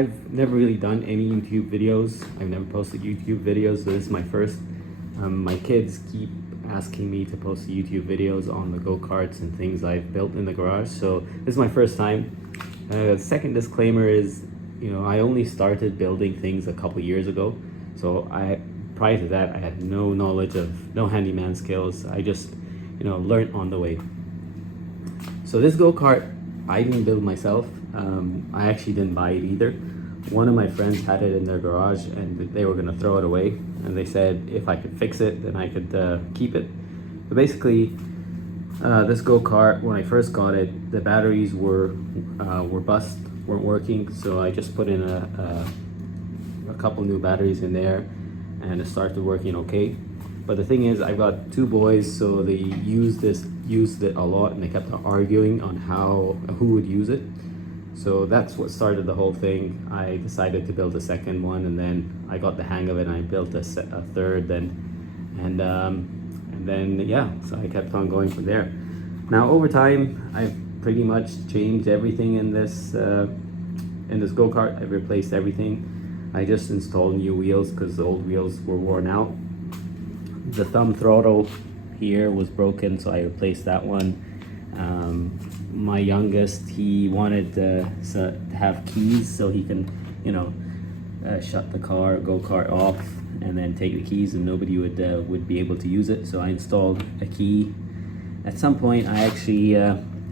I've never really done any YouTube videos. I've never posted YouTube videos, so this is my first. My kids keep asking me to post YouTube videos on the go-karts and things I've built in the garage, so this is my first time. Second disclaimer is, I only started building things a couple years ago, so prior to that I had no knowledge of, no handyman skills. I just learned on the way. So this go-kart I didn't build myself. I actually didn't buy it either. One of my friends had it in their garage and they were going to throw it away, and they said if I could fix it then I could keep it. But basically this go-kart, when I first got it, the batteries were bust, weren't working, so I just put in a couple new batteries in there and it started working okay. But the thing is, I've got two boys, so they used it a lot, and they kept arguing on who would use it. So that's what started the whole thing. I decided to build a second one, and then I got the hang of it, and I built a third, and then yeah, so I kept on going from there. Now over time, I've pretty much changed everything in this go-kart. I've replaced everything. I just installed new wheels because the old wheels were worn out. The thumb throttle here was broken, so I replaced that one. My youngest, he wanted to have keys so he can, shut the go-kart off and then take the keys, and nobody would be able to use it. So I installed a key. At some point, I actually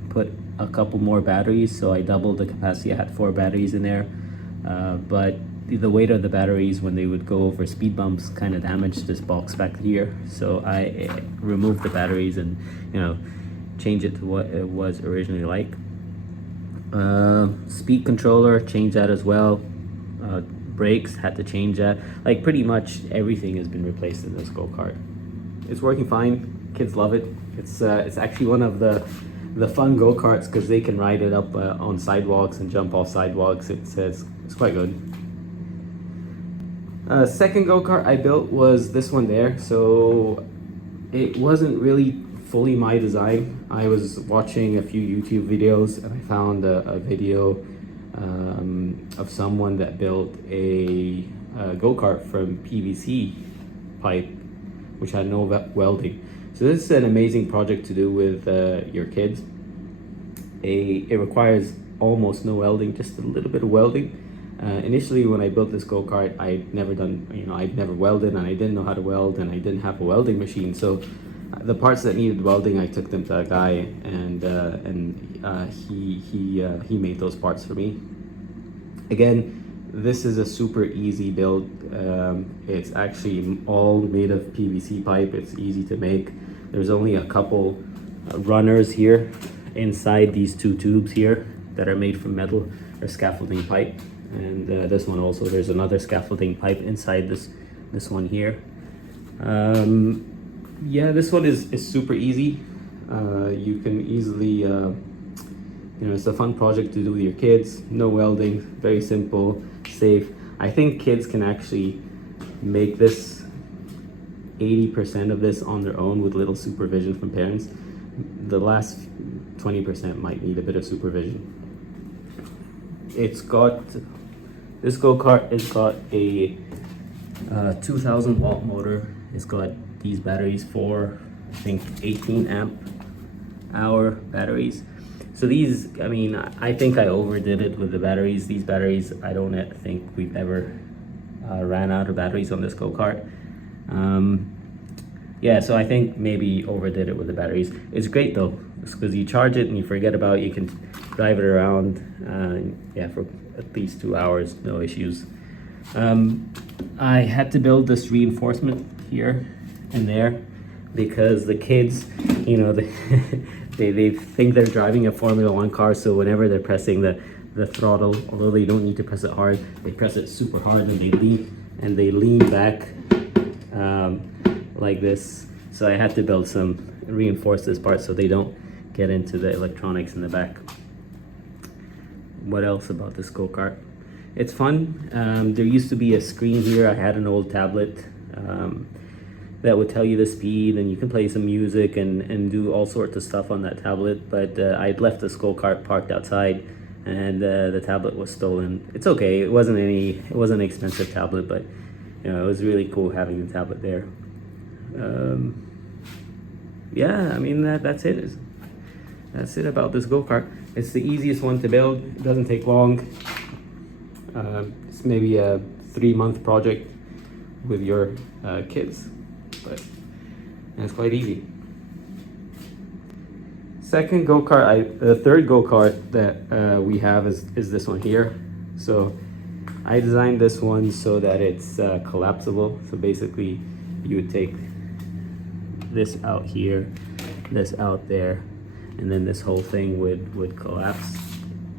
put a couple more batteries, so I doubled the capacity. I had 4 batteries in there, but the weight of the batteries when they would go over speed bumps kind of damaged this box back here. So I removed the batteries and change it to what it was originally like. Speed controller, changed that as well. Brakes, had to change that. Like pretty much everything has been replaced in this go-kart. It's working fine. Kids love it. It's actually one of the fun go-karts because they can ride it up on sidewalks and jump off sidewalks. It's quite good. Second go-kart I built was this one there. So it wasn't really fully my design. I was watching a few YouTube videos and I found a video of someone that built a go-kart from PVC pipe, which had no welding. So this is an amazing project to do with your kids. It requires almost no welding, just a little bit of welding. Initially when I built this go-kart, I'd never welded, and I didn't know how to weld, and I didn't have a welding machine. So the parts that needed welding, I took them to a guy, and he made those parts for me. Again, this is a super easy build. It's actually all made of PVC pipe. It's easy to make. There's only a couple runners here inside these 2 tubes here that are made from metal or scaffolding pipe. And this one also, there's another scaffolding pipe inside this one here. Yeah, this one is super easy. You can easily, it's a fun project to do with your kids. No welding, very simple, safe. I think kids can actually make this 80% of this on their own with little supervision from parents. The last 20% might need a bit of supervision. This go-kart has got a 2000 watt motor. It's got these batteries for, I think, 18 amp hour batteries. So these, I think I overdid it with the batteries. These batteries, I don't think we've ever ran out of batteries on this go-kart. Yeah, so I think maybe overdid it with the batteries. It's great though, because you charge it and you forget about it. You can drive it around, yeah, for at least 2 hours, no issues. I had to build this reinforcement here and there because the kids, they think they're driving a Formula 1 car, so whenever they're pressing the throttle, although they don't need to press it hard, they press it super hard and they lean back like this. So I had to reinforce this part so they don't get into the electronics in the back. What else about this go-kart? It's fun. There used to be a screen here. I had an old tablet that would tell you the speed, and you can play some music and do all sorts of stuff on that tablet. But I'd left this go-kart parked outside, and the tablet was stolen. It's okay. It wasn't an expensive tablet, but you know, it was really cool having the tablet there. Yeah, I mean that's it. That's it about this go-kart. It's the easiest one to build. It doesn't take long. It's maybe a 3-month project with your kids, but it's quite easy. Second go-kart, the third go-kart that we have is this one here. So I designed this one so that it's collapsible. So basically you would take this out here, this out there, and then this whole thing would collapse.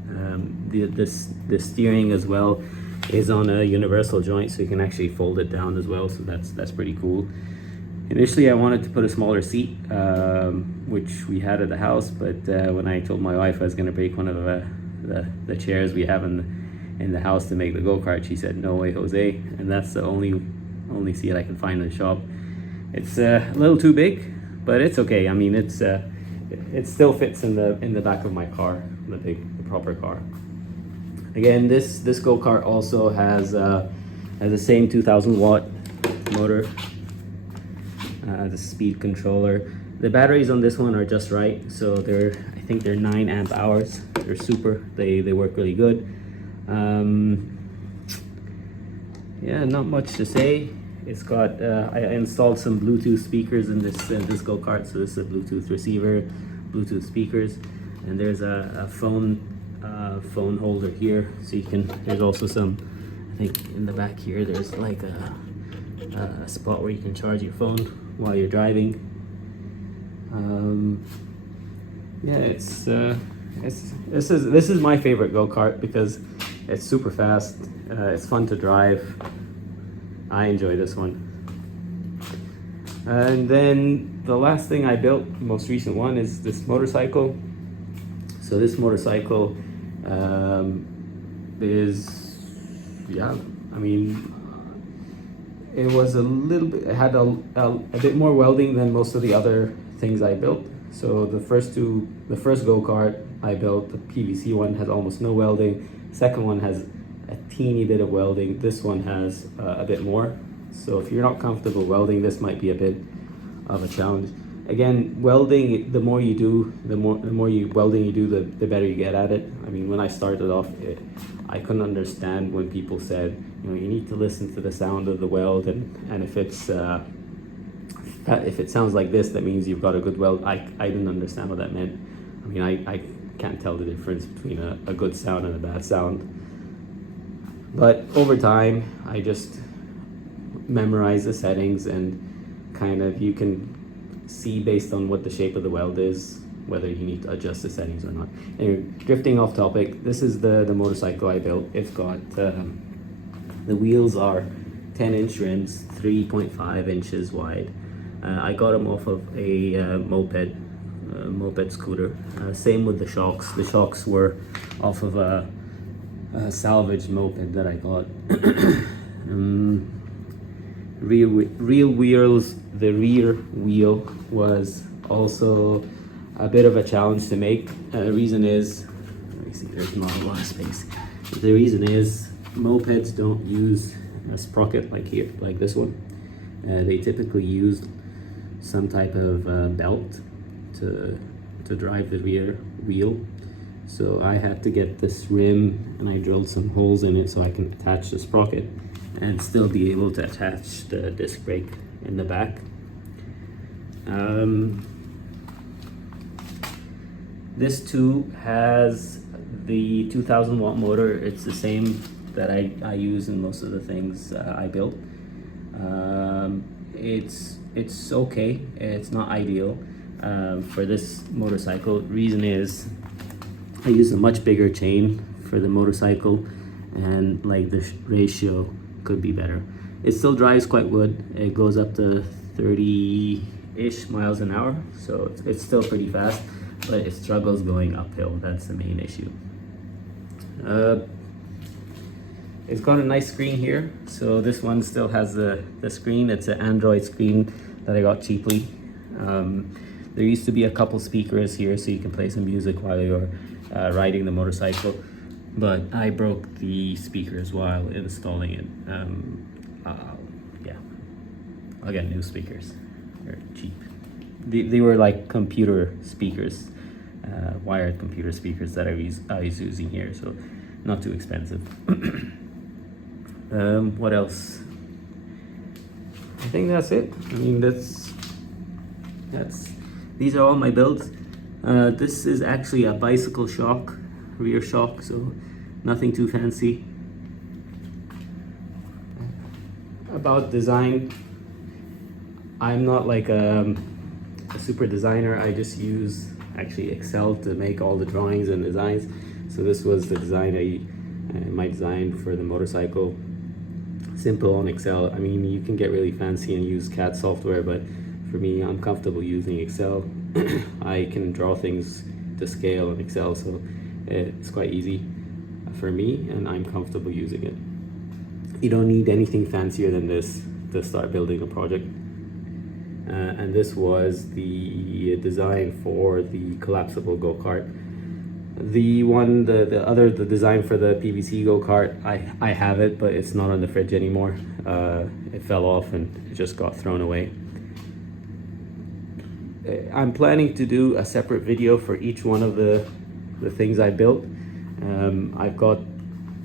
The steering as well is on a universal joint, so you can actually fold it down as well, so that's pretty cool. Initially I wanted to put a smaller seat, which we had at the house, but when I told my wife I was going to break one of the chairs we have in the house to make the go-kart, she said, "No way, Jose," and that's the only seat I can find in the shop. It's a little too big, but it's okay. I mean, it still fits in the back of my car, the proper car. Again, this go-kart also has the same 2,000 watt motor, the speed controller. The batteries on this one are just right, so I think they're 9 amp hours. They're super. They work really good. Yeah, not much to say. It's got I installed some Bluetooth speakers in this go-kart. So this is a Bluetooth receiver, Bluetooth speakers, and there's a phone holder here. So you can. There's also some. I think in the back here there's like a spot where you can charge your phone while you're driving. Yeah, this is my favorite go-kart because it's super fast. It's fun to drive. I enjoy this one. And then the last thing I built, most recent one, is this motorcycle. So this motorcycle is, yeah, I mean, it was a little bit, it had a bit more welding than most of the other things I built. So the first go-kart I built, the PVC one, has almost no welding. Second one has a teeny bit of welding. This one has a bit more. So if you're not comfortable welding, this might be a bit of a challenge. Again, welding, the more welding you do, the better you get at it. I mean, when I started off, I couldn't understand when people said, you know, you need to listen to the sound of the weld, and if it sounds like this, that means you've got a good weld. I didn't understand what that meant. I mean, I can't tell the difference between a good sound and a bad sound. But over time, I just memorize the settings, and kind of you can see based on what the shape of the weld is, whether you need to adjust the settings or not. Anyway, drifting off topic, this is the motorcycle I built. It's got, the wheels are 10-inch rims, 3.5 inches wide. I got them off of a moped scooter. Same with the shocks. The shocks were off of a salvaged moped that I got. Real wheels. The rear wheel was also a bit of a challenge to make. The reason is, let me see, there's not a lot of space. The reason is mopeds don't use a sprocket like here, like this one. They typically use some type of belt to drive the rear wheel. So I had to get this rim, and I drilled some holes in it so I can attach the sprocket and still be able to attach the disc brake in the back. This too has the 2,000 watt motor. It's the same that I use in most of the things I built. It's okay. It's not ideal for this motorcycle. Reason is I use a much bigger chain for the motorcycle, and like the ratio could be better. It still drives quite good. It goes up to 30-ish miles an hour, so it's still pretty fast, but it struggles going uphill. That's the main issue. It's got a nice screen here. So this one still has the screen. It's an Android screen that I got cheaply. There used to be a couple speakers here so you can play some music while you're riding the motorcycle. but I broke the speakers while installing it. Yeah, I'll get new speakers. They're cheap. They were like computer speakers, wired computer speakers that I was using here, so not too expensive. What else? I think that's it. I mean, that's these are all my builds. This is actually a bicycle shock, rear shock, so nothing too fancy. About design, I'm not like a super designer. I just use actually Excel to make all the drawings and designs. So this was the design my design for the motorcycle. Simple on Excel. I mean, you can get really fancy and use CAD software, but for me, I'm comfortable using Excel. I can draw things to scale in Excel, so it's quite easy for me, and I'm comfortable using it. You don't need anything fancier than this to start building a project. And this was the design for the Collapsible GoKart. The design for the PVC Go Kart, I have it, but it's not on the fridge anymore. It fell off and it just got thrown away. I'm planning to do a separate video for each one of the things I built. I've got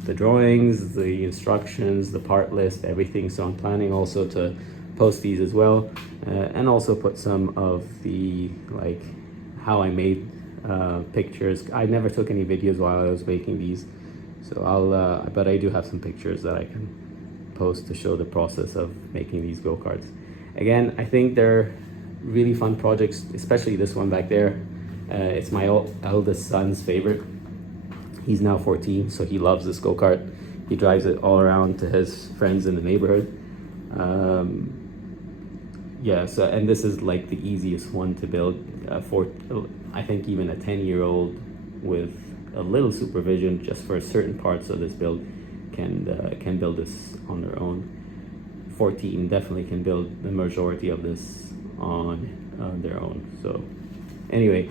the drawings, the instructions, the part list, everything, so I'm planning also to post these as well, and also put some of the like how I made pictures. I never took any videos while I was making these, so but I do have some pictures that I can post to show the process of making these go-karts. Again, I think they're really fun projects, especially this one back there. It's my eldest son's favorite. He's now 14, so he loves this go-kart. He drives it all around to his friends in the neighborhood. Yeah, so, and this is like the easiest one to build for, I think even a 10-year-old with a little supervision just for certain parts of this build can build this on their own. 14 definitely can build the majority of this on their own. So anyway,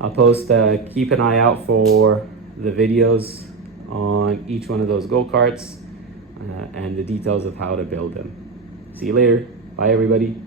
I'll post, keep an eye out for the videos on each one of those go-karts and the details of how to build them. See you later. Bye everybody.